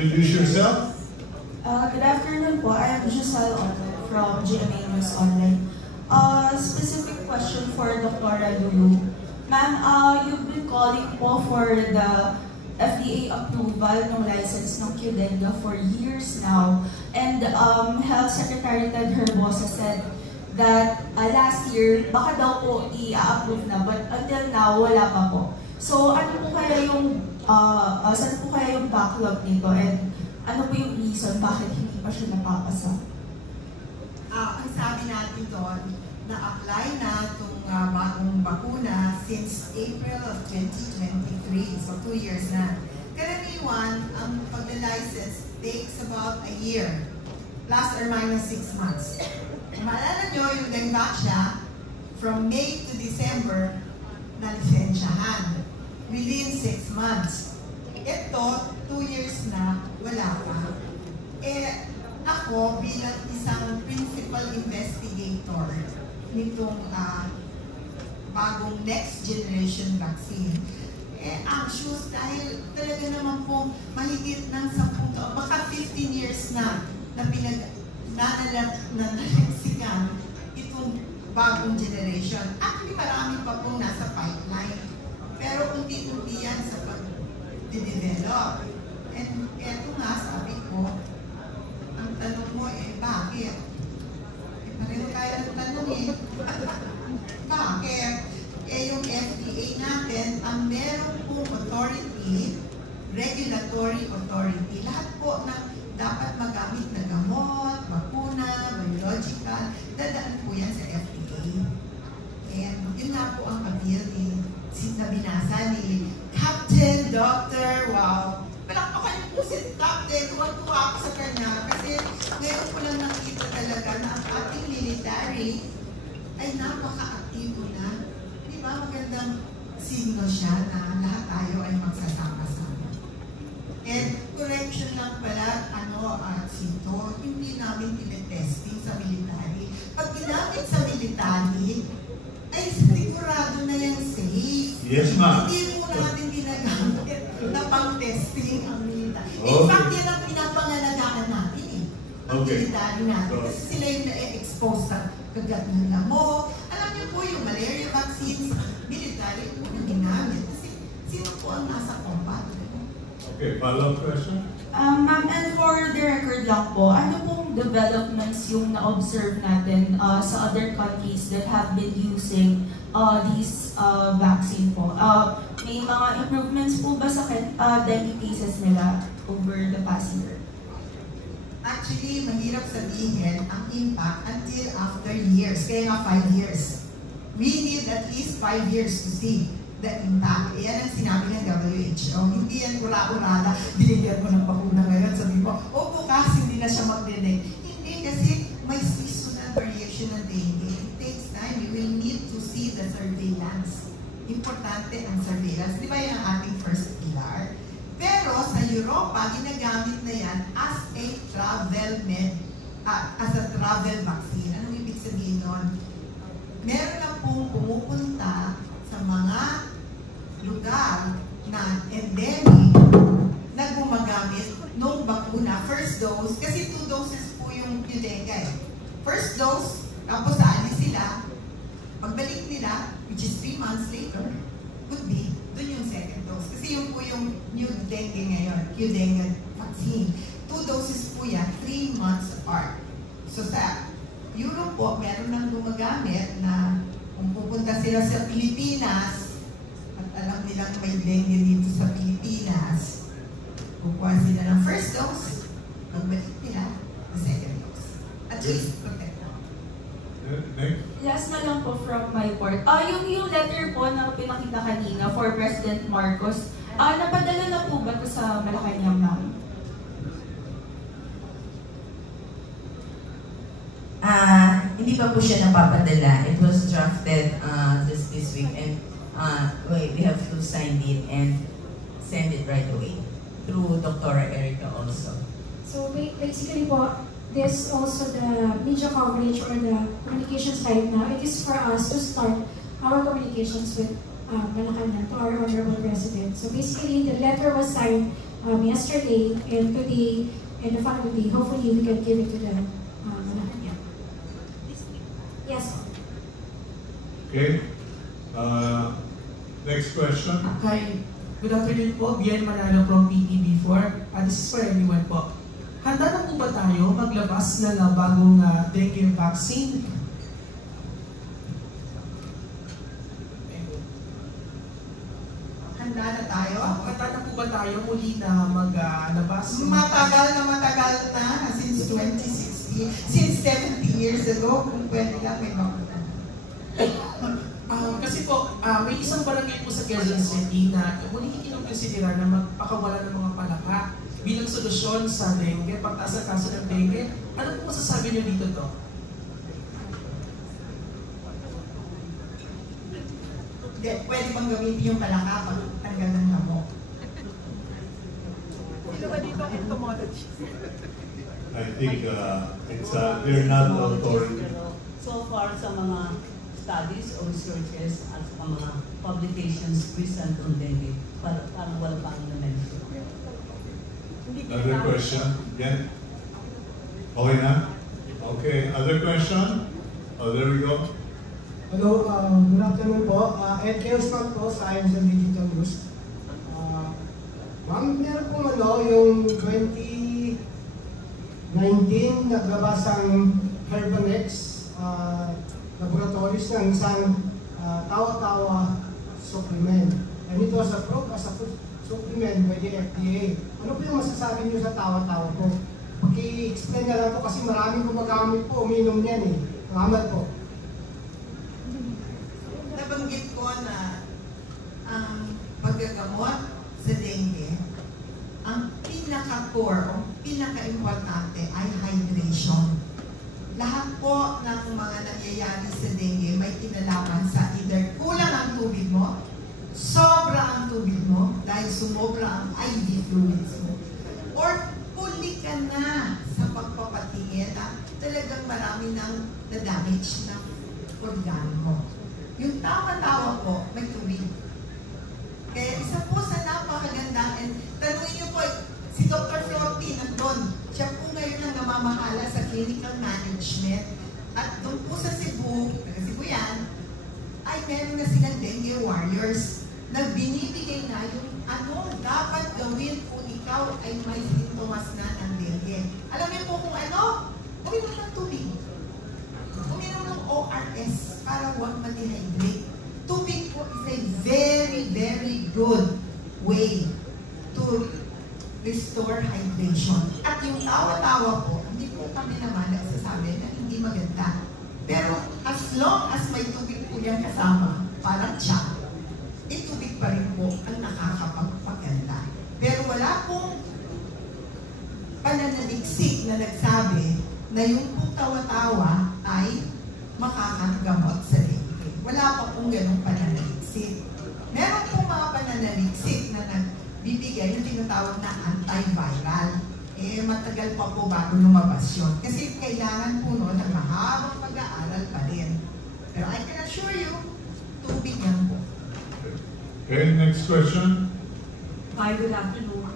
introduce yourself. Good afternoon po. I am Giselle Otto from GMA News Online. Specific question for Dr. Lulu. Ma'am, you've been calling po for the FDA approval ng license ng Qdenga for years now. And Health Secretary Ted Herbosa said that last year, baka daw po i-approve na, but until now, wala pa po. So, ano po kaya yung, saan po kaya yung backlog nito? And ano po yung reason bakit hindi pa siya napapasa? Ang sabi natin doon, na-apply na itong bagong bakuna since April of 2023. So 2 years na. Karaniwan, ang pag-license takes about a year, plus or minus 6 months. Maalala nyo yung Dengvaxia, from May to December, na-lisensyahan. Within 6 months. Ito, 2 years na, wala pa. Ako bilang isang principal investigator nitong bagong next generation vaccine, anxious dahil talaga naman po mahigit ng 10 taon, baka 15 years na nanaleksikan itong bagong generation. Actually, marami pa pong nasa pipeline. Pero unti-unti yan sa pag-develop. And eto nga, sabi ko, ang tanong mo bakit? Pareho tayo ang tanong bakit? Yung FDA natin, ang meron pong authority, regulatory authority, lahat po na dapat magamit na gamot, bakuna, biological, dadaan po yan sa FDA. And yun nga po ang appeal na binasa ni Captain Dr. Wow. Palakpakan niyo po si Captain, tuwa ako sa kanya kasi ngayon ko lang nakita talaga na ang ating military ay napaka-aktibo na. Di ba magandang signo siya na lahat tayo ay magsasama-sama. And correction lang pala, Sito, hindi namin tinetesting sa military. Pag ginamit sa military, ay sigurado na yan safe. Yes, ma'am. Hindi mo natin ginagamit na pang-testing ang military. Okay. In fact, yan ang pinapangalagaan natin ang military natin. Kasi sila yung na-expose sa kagat ng lamok. Alam niyo po yung malaria vaccines, military po yung ginamit. Kasi sino po ang nasa combat? Okay, follow-up question? Ma'am, and for the record lang po, ano pong developments yung na-observe natin sa other countries that have been using these vaccine po? May mga improvements po ba sa dengue cases nila over the past year? Actually, mahirap sabihin ang impact until after years. Kaya nga 5 years. We need at least 5 years to see the impact. Yan ang sinabi ng WHO. Hindi yan ura-urada, binigyan mo ng bakuna ngayon. Sabi mo, bukas hindi na siya magdinig. Hindi, kasi may seasonal variation ng dengue. It takes time. You will need to see the surveillance. Importante ang surveillance. Di ba yan ang ating first pillar? Pero sa Europa, ginagamit na yan as a travel vaccine. Anong ibig sabihin nun? Meron lang pong pumupunta sa mga lugar na endemic na gumagamit ng bakuna. First dose, kasi 2 doses po yung Qdenga eh. First dose, tapos aalis sila. Pagbalik nila, which is 3 months later, would be dun yung second dose. Kasi yun po yung new dengue ngayon, Qdenga vaccine. 2 doses po yan, 3 months apart. So sa Europe po, meron nang gumagamit na kung pupunta sila sa Pilipinas, at alam nilang may dengue dito sa Pilipinas, kukuha sila ng first dose, pagbalik nila, the second dose. At least, protect them. Last na lang po from my part. Yung letter po na pinakita kanina for President Marcos, napadala na po ba ito sa Malacanang, ma'am? Hindi pa po siya napapadala. It was drafted just this week and we have to sign it and send it right away through Dr. Erica also. So basically po, this also the media coverage or the communications right now, it is for us to start our communications with Malacanang to our Honorable President. So basically, the letter was signed yesterday and today and the following day. Hopefully, we can give it to them. Yeah. Yes. Okay. Next question. Hi. Good afternoon po. Bien Manalo from PTV4. This is for everyone po. Handa na po ba tayo maglabas ng bagong dengue vaccine? Handa na tayo? Handa na po ba tayo muli na maglabas? Matagal na, since 2016, since 70 years ago, kung pwede lang may bakuna. Kasi po, may isang barangay po sa Quezon City na muli kinonsidera na magpakawala ng mga palaka bilang solusyon sa dengue, pagtaas ng kaso ng dengue. Ano po masasabi niyo dito to? Pwede bang gamitin yung palaka pag tanggal ng lamok? I think they're not authority. So far sa mga studies o researches at sa mga publications recent on dengue, parang wala pang na-mention. Other question? Again? Okay na? Okay. Other question? Oh, there we go. Hello, good afternoon po. Ed Kelsman po sa Science and Digital News. Ma'am, meron pong yung 2019 naglabas ang Herbanex Laboratories ng isang tawa-tawa supplement. And it was approved as a food supplement by the FDA. Ano po yung masasabi niyo sa tawa-tawa po? Paki-explain na lang po kasi maraming gumagamit po, uminom niyan eh. Salamat po. Nabanggit ko na ang paggagamot sa dengue, ang pinaka-core o pinaka-importante ay hydration. Lahat po ng mga nangyayari sa dengue may kinalaman sa either kulang ang tubig mo, sobra ang tubig mo dahil sumobra ang IV fluids mo, or huli ka na sa pagpapatingin na talagang marami nang na-damage na organo mo. Yung tawa-tawa po, may tubig. Kaya isa po sa napakaganda, and tanungin niyo po, si Dr. Florty nandun, siya po ngayon ang namamahala sa clinical management. At doon po sa Cebu, Cebu yan, ay meron na silang dengue warriors na binibigay na yung ano dapat gawin kung ikaw ay may sintomas na ng dengue. Alam niyo po kung ano? Uminom ng tubig. Uminom ng ORS para huwag ma-dehydrate. Tubig po is a very, very good way to restore hydration. At yung tawa-tawa po, hindi po kami naman nagsasabi na hindi maganda. Pero as long as may tubig po yan kasama, parang siya, tubig pa rin po ang nakakapagpaganda. Pero wala pong pananaliksik na nagsabi na yung pong tawa-tawa ay makakagamot sa dengue. Wala pa pong ganong pananaliksik. Meron pong mga pananaliksik na nagbibigay yung tinatawag na antiviral. Matagal pa po bago lumabas yun. Kasi kailangan po noon ng mahabang pag-aaral pa din. Pero I can assure you, tubig yan po. Okay, next question. Hi, good afternoon.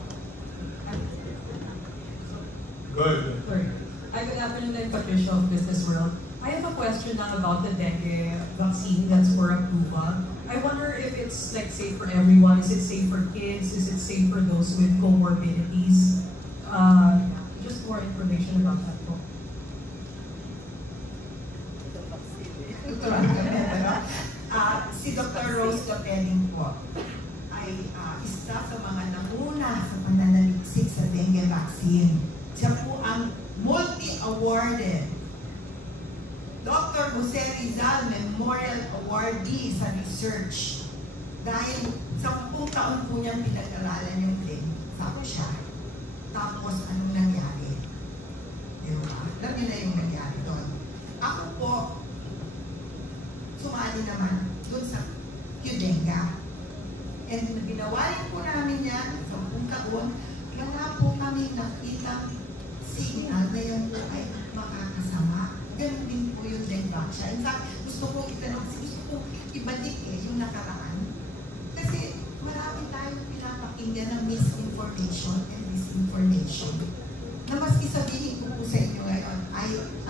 Go ahead. Sorry. Hi, good afternoon. I'm Patricia of Business World. I have a question now about the dengue vaccine that's for approval. I wonder if it's like safe for everyone. Is it safe for kids? Is it safe for those with comorbidities? Just more information about that. Si Dr. Rose Capeling po ay isa sa mga namuna sa pananaliksik sa dengue vaccine. Siya po ang multi-awarded Dr. Jose Rizal Memorial Awardee sa research. Dahil 10 taon po niyang pinag-aralan yung dengue. Sabi siya. Tapos anong nangyari? Diba? Alam niyo na yung nangyari doon. Ako po, sumali naman doon sa Qdenga. And ginawa po namin yan, 10 taon, wala po kami nakitang signal na yan po ay makakasama. Ganun din po yung dengue vaccine. In fact, gusto ko ibalik yung nakaraan. Kasi marami tayong pinapakinggan ng misinformation isabihin ko po sa inyo ngayon, I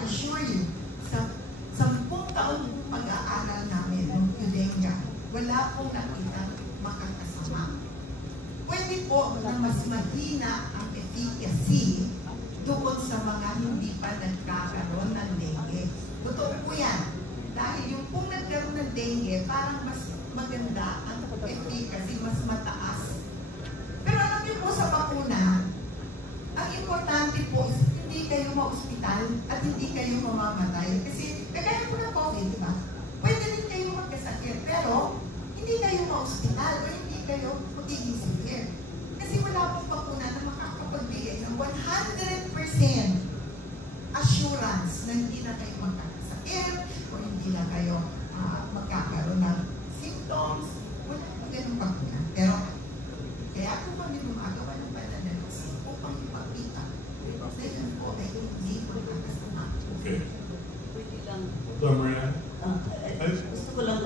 assure you, sa 10 taon pag-aaral namin ng Udenga, wala pong nakita makakasama. Pwede po na mas mahina ang efficacy doon sa mga hindi pa nagkakaroon ng dengue. Totoo po yan. Dahil yung pong nagkaroon ng dengue, parang mas maganda ang efficacy, mas mataas. Pero alam niyo po sa bakuna, ang importante po is hindi kayo ma-ospital at hindi kayo mamamatay. Kasi kagaya po ng COVID, di ba? Pwede din kayo magkasakit, pero hindi kayo ma-ospital o hindi kayo magiging severe. Kasi wala pong bakuna na makakapagbigay ng 100% assurance na hindi na kayo magkakasakit o hindi na kayo magkakaroon ng symptoms. Wala pong ganun bakuna. Pero kaya po kami gumagawa ng pananalisis upang ipakita na yun po ay hindi po nakasama. Okay. Pwede lang. Dr. Marian? Gusto ko lang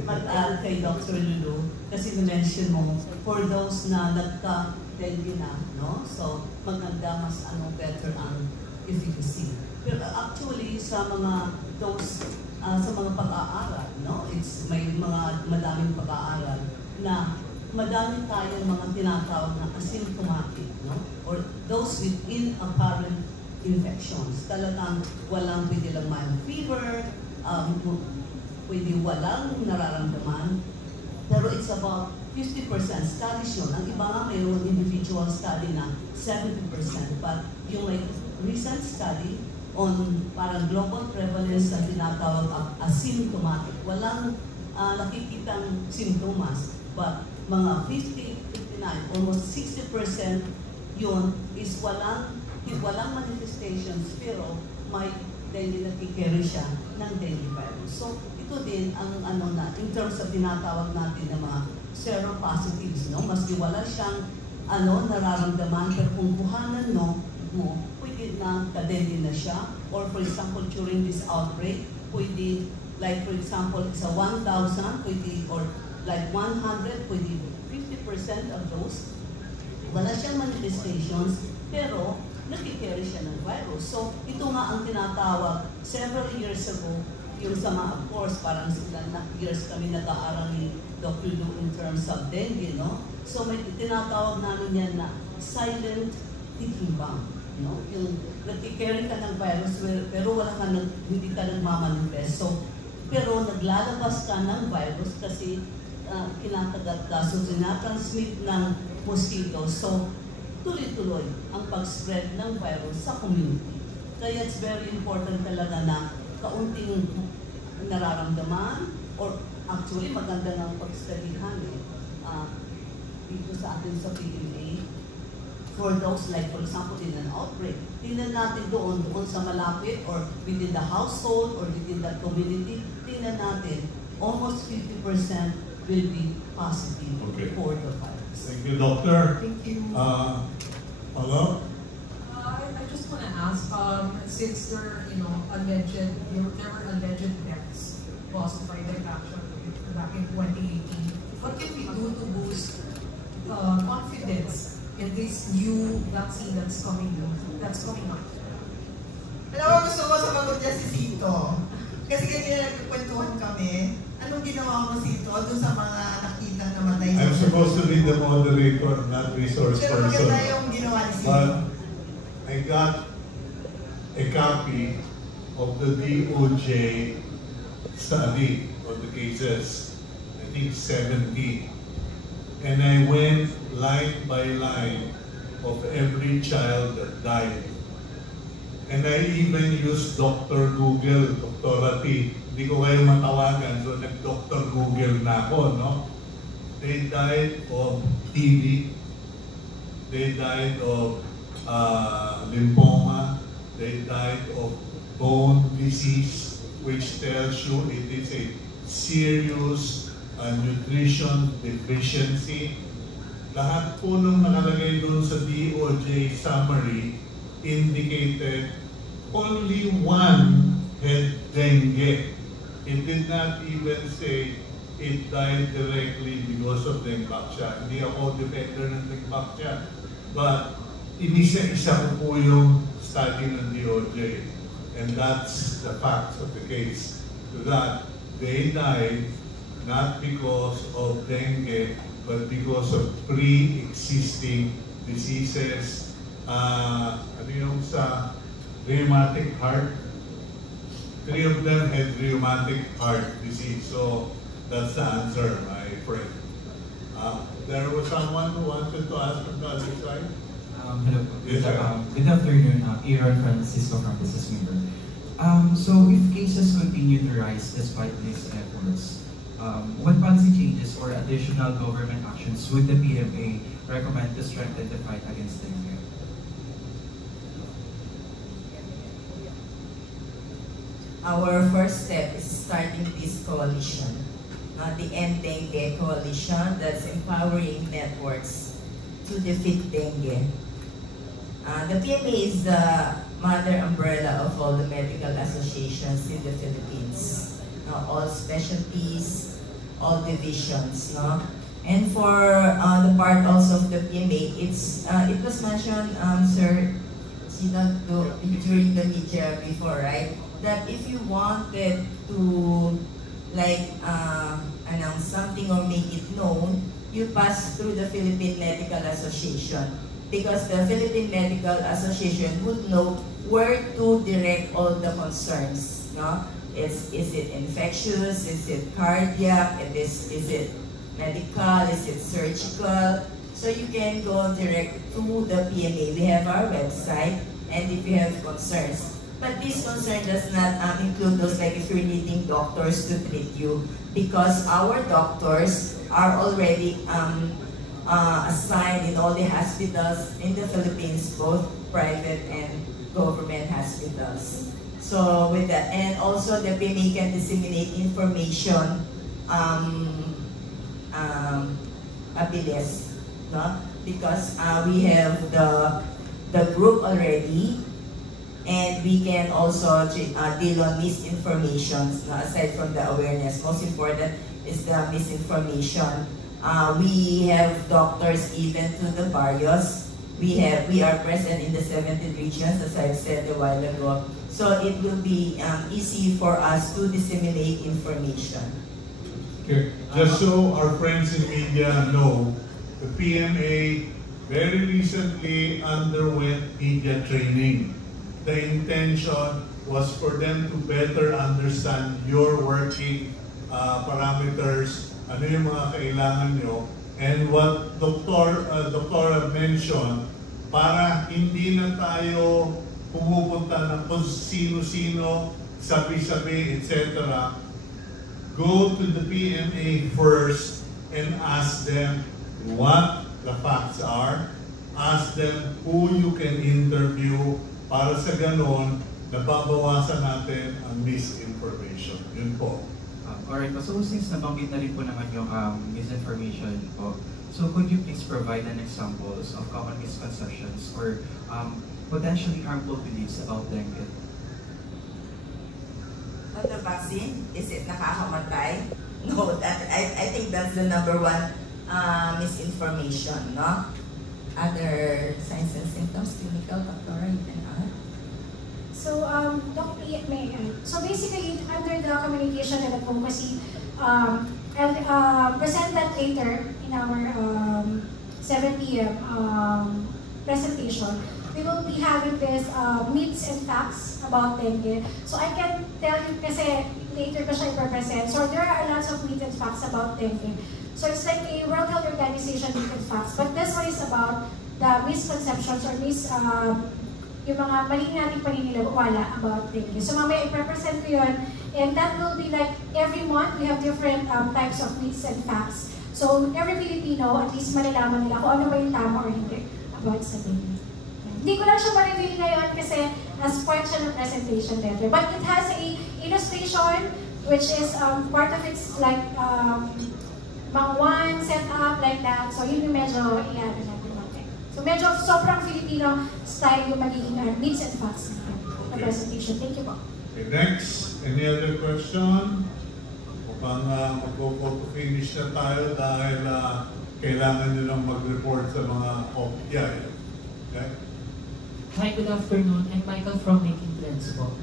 mag-add kay Dr. Lulu kasi na-mention mo for those na nagka-dengue na, no? So, maganda mas better ang efficacy. Pero actually, sa mga pag-aaral, no? May mga madaming pag-aaral na madami tayong mga tinatawag na asymptomatic, no? Or those with inapparent infections. Talagang pwede lang mild fever, pwede walang nararamdaman, pero it's about 50% studies yun. Ang iba nga mayroon individual study na 70%, but yung may recent study on parang global prevalence na tinatawag asymptomatic. Walang nakikitang symptoms, but mga 59, almost 60% yun is walang manifestations, pero may dengue nakikerry siya ng dengue virus. So, ito din ang in terms of tinatawag natin ng mga seropositives, no? Maski wala siyang nararamdaman, pero kung kuhanan mo, pwede na ka-dengue na siya. Or for example, during this outbreak, pwede, like for example, sa 1,000, pwede, or like 100, pwede 50% of those, wala siyang manifestations, pero nakikerry siya ng virus. So, ito nga ang tinatawag several years ago, yung sama, of course, parang ilan na years kami nag-aaral ni Dr. Lu in terms of dengue, no? So, may tinatawag namin yan na silent ticking bomb, no? Yung nakikerry ka ng virus, pero wala ka hindi ka nagmamanifest. So, pero naglalabas ka ng virus kasi kinakagat ka, so sinatransmit ng mosquito. So, tuloy-tuloy ang pag-spread ng virus sa community. Kaya it's very important talaga na kaunting nararamdaman, or actually maganda ng pag-studyhan dito sa atin sa PMA. For those, like for example, in an outbreak, tingnan natin doon sa malapit or within the household or within the community, tingnan natin, almost 50% will be positive for the virus. Thank you, Doctor. Thank you. Hello? I just want to ask, since there were alleged deaths caused by the infection back in 2018, what can we do to boost confidence in this new vaccine that's coming up? Alam mo, gusto ko sumagot niya si Sito. Kasi kanina nagkukwentuhan kami, anong ginawa mo, Sito, doon sa mga nakita na matay? I'm supposed to be the moderator, not resource Pero person. maganda yung ginawa ni Sito. But I got a copy of the DOJ study of the cases, I think 70. And I went line by line of every child that died. And I even used Dr. Google, Dr. T. Hindi ko kayo matawagan, so nag-Dr. Google na ako, no? They died of TB. They died of lymphoma. They died of bone disease, which tells you it is a serious nutrition deficiency. Lahat po nung nakalagay doon sa DOJ summary indicated only one had dengue. It did not even say it died directly because of dengue. Hindi ako defender ng dengue. But inisa-isa ko po yung study ng DOJ. And that's the facts of the case. That they died not because of dengue, but because of pre-existing diseases. Ano yung sa rheumatic heart? 3 of them had rheumatic heart disease. So that's the answer, my friend. There was someone who wanted to ask from the other side. Hello. Yes, sir. Good afternoon. Aaron Francisco from Business Member. So if cases continue to rise despite these efforts, what policy changes or additional government actions would the PMA recommend to strengthen the fight against dengue? Our first step is starting this coalition, the End Dengue Coalition, that's empowering networks to defeat dengue. The PMA is the mother umbrella of all the medical associations in the Philippines. All specialties, all divisions, no? And for the part also of the PMA, it was mentioned, Sir Sino, during the media before, right? That if you wanted to announce something or make it known, you pass through the Philippine Medical Association, because the Philippine Medical Association would know where to direct all the concerns. No? Is it infectious? Is it cardiac? Is it medical? Is it surgical? So you can go direct to the PMA. We have our website, and if you have concerns. But this concern does not include those like if you're needing doctors to treat you, because our doctors are already assigned in all the hospitals in the Philippines, both private and government hospitals. So with that, and also the PMA can disseminate information abilis, no? Because we have the group already, and we can also deal on misinformation, aside from the awareness. Most important is the misinformation. We have doctors even to the barrios. We are present in the 17 regions, as I've said a while ago. So it will be easy for us to disseminate information. Okay. Just so our friends in media know, the PMA very recently underwent media training. The intention was for them to better understand your working parameters, ano yung mga kailangan nyo, and what Dr. mentioned, para hindi na tayo pumupunta ng kung sino-sino, sabi-sabi, etc. Go to the PMA first and ask them what the facts are. Ask them who you can interview, para sa ganon, nababawasan natin ang misinformation. Yun po. Alright, so since nabanggit na rin po naman yung misinformation po, so could you please provide an examples of common misconceptions or potentially harmful beliefs about dengue? On the vaccine, is it nakakamatay? No, I think that's the #1 misinformation, no? Other signs and symptoms, clinical, doctor, you can add. So, Dr. may I add? So basically, under the communication and advocacy, I'll present that later in our 7 p.m. Presentation. We will be having this myths and facts about dengue. So I can tell you kasi later ko siya i-present. So there are lots of myths and facts about dengue. So it's like a World Health Organization myths and facts. But this one is about the misconceptions or yung mga maling nating paniniwala about dengue. So mamaya i-present ko yun. And that will be like every month we have different types of myths and facts. So every Filipino, at least malalaman nila kung ano ba yung tama or hindi about sa dengue. Hindi ko lang siya ma-reveal ngayon kasi as part siya ng presentation later. But it has a illustration which is part of it's like mga one set up like that. So yun yung medyo i-add natin natin. So medyo sobrang Filipino style yung magiging myths and facts na presentation. Thank you po. Okay, next. Any other question? Mukhang magpo-finish na tayo dahil kailangan nyo lang mag-report sa mga kopya. Okay? Hi, good afternoon. I'm Michael from Making Plans po.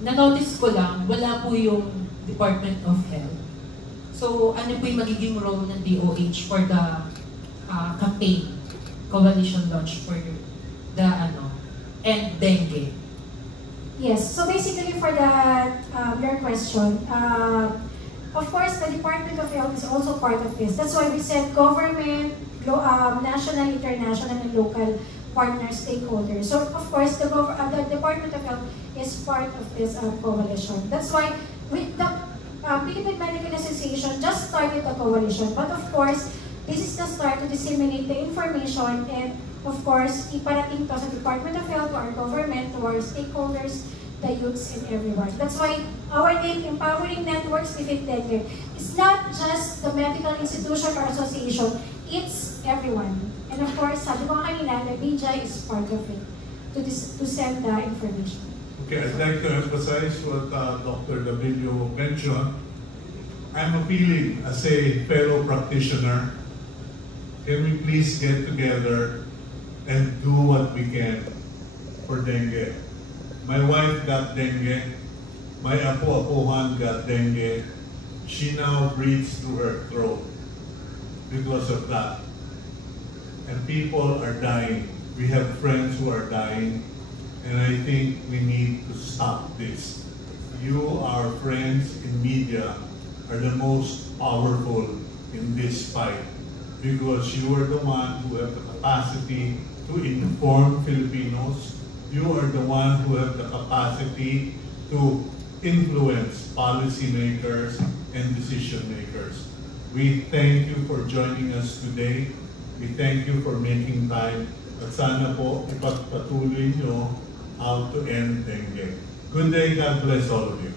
Na-notice ko lang, wala po yung Department of Health. So, ano po yung magiging role ng DOH for the campaign, coalition launch for the and dengue? Yes, so basically for that, your question, of course, the Department of Health is also part of this. That's why we said government, national, international, and local partner stakeholders. So, of course, the Department of Health is part of this coalition. That's why with the Philippine Medical Association just started the coalition. But of course, this is the start to disseminate the information and, of course, iparating to sa Department of Health, to our government, to our stakeholders, the youths, and everyone. That's why our name, Empowering Networks Defeat Dengue, is not just the medical institution or association, it's everyone. And of course, sabi ko kanina, the BJI is part of it, to send the information. Okay, I'd like to emphasize what Dr. Davillo mentioned. I'm appealing as a fellow practitioner. Can we please get together and do what we can for dengue? My wife got dengue. My apo-apohan got dengue. She now breathes through her throat because of that. And people are dying. We have friends who are dying. And I think we need to stop this. You, our friends in media, are the most powerful in this fight because you are the one who have the capacity to inform Filipinos. You are the one who have the capacity to influence policymakers and decision makers. We thank you for joining us today. We thank you for making time. At sana po ipagpatuloy nyo how to end dengue. Good day, God bless all of you.